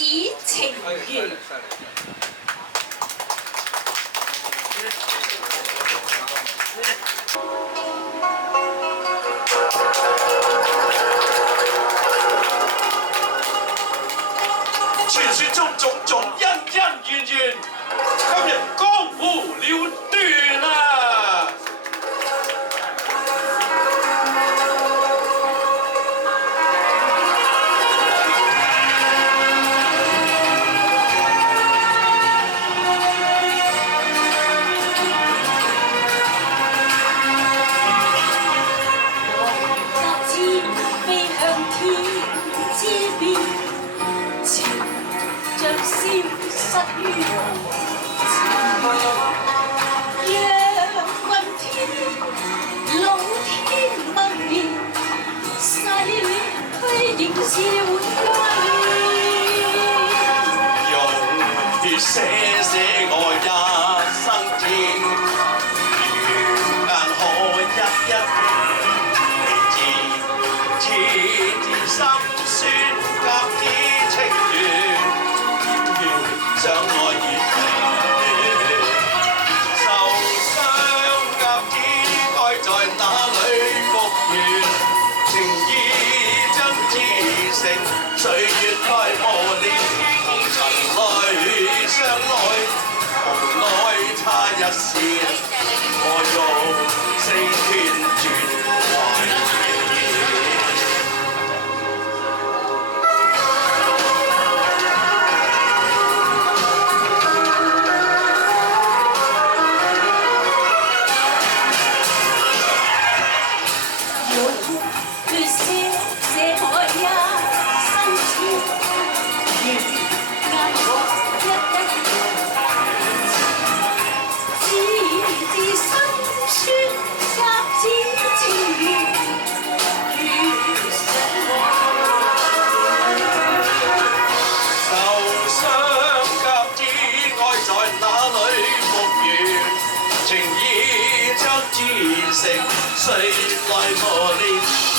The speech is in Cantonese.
子情緣。傳說中種種恩恩怨怨，今日江湖了斷啊！失於讓君天老天不變，逝去仍是換歸。用血寫寫我一生情，緣間可一字字心酸，夾啲情緣。想愛越暖，受傷甲子該在哪裏復原？情意將至誠，歲月開磨練，紅塵裏相愛，無奈差一線，我用四圈轉懷。情意將至誠，誰來磨練？